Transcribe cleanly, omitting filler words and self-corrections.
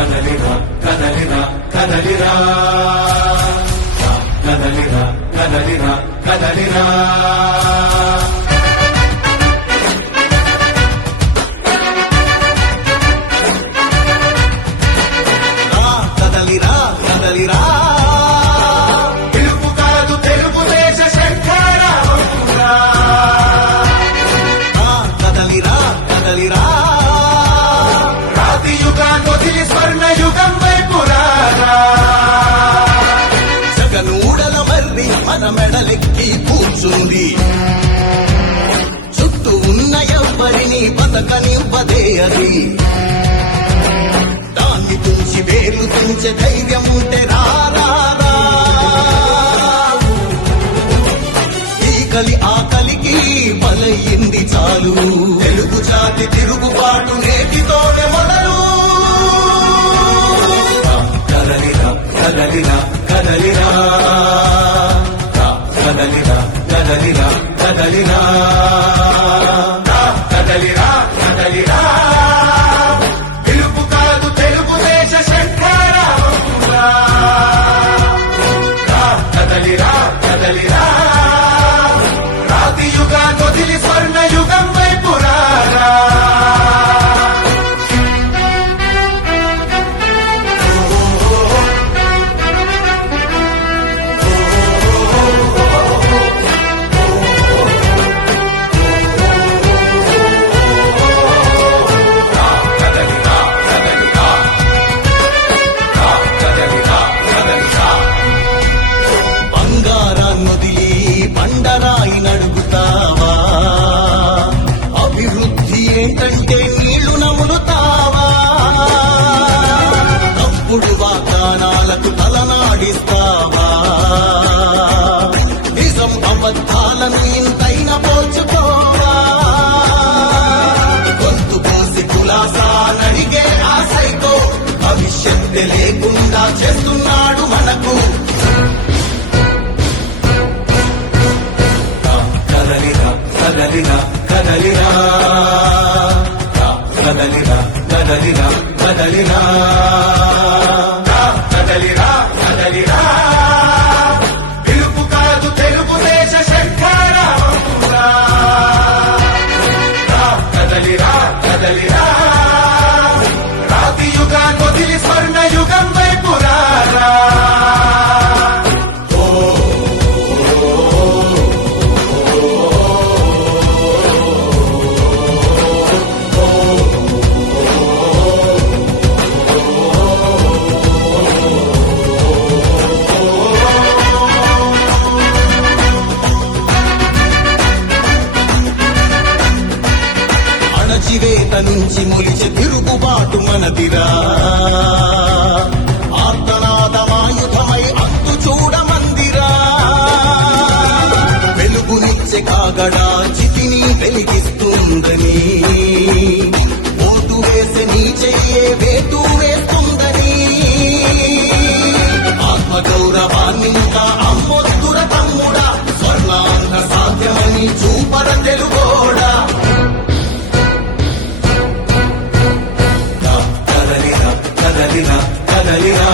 కదలిరా కదలిరా కదలిరా కదలిరా కదలిరా కదలిరా కదలిరా కదలిరా తెలుగు కాదు తెలుగుదేశ శంఖారావంగా కదలిరా కదలిరా రాతి యుగాన్ని వదిలి స్వర్ణ యుగం వైపు రారా జగనూడల మర్రి మన మెడలెక్కి కూర్చుంది చుట్టూ ఉన్న ఎవ్వరిని బతకనివ్వదే అది దాన్ని తుంచి వేలు తుంచే ధైర్యం ఉంటే రారా ఈ కలి ఆకలికి బలయింది చాలు తెలుగు జాతి తిరుగుబాటు నేటితోనే మొదలు కదలిరా కదలిరా కదలిరా కదలిరా కదలిరా కదలిరా కదలిరా కదలిరా తెలుగు కాదు తెలుగుదేశ శంఖారావంగా కదలిరా కదలిరా రాతి యుగాన్ని వదిలి స్వర్ణ యుగం వైపు రారా ఏంటంటే నీళ్లు నములుతావా తప్పుడు వాగ్దానాలకు తలనాడిస్తావా నిజం అబద్ధాలను ఇంతైనా పోల్చుకోవా గొంతు కోసి కులాసా నడిగే ఆశతో భవిష్యత్తు లేకుండా చేస్తున్నాడు మనకు కదలిరా కదలిరా కదలిరా కదలిరా కదలిరా కదలిరా కదలిరా కదలిరా తెలుగు కాదు తెలుగుదేశ శంఖారావంగా కదలిరా కదలిరా రాతి యుగాన్ని వదిలి స్వర్ణ యుగం వైపు రారా అణచివేత నుంచి మొలిచే తిరుగుబాటు మనదిరా ఆర్తనాదమాయుధమై అంతు చూడమందిరా వెలుగునిచ్చే కాగడా చితిని వెలిగిస్తుందని ఓటు వేసే నీ చెయ్యే వేటు వేస్తుందని ఆత్మగౌరవాన్ని ఇంకా అమ్మొద్దుర తమ్ముడా స్వర్ణాంగ సాధ్యమని చూపర తెలుగోడా కదలిరా కదలిరా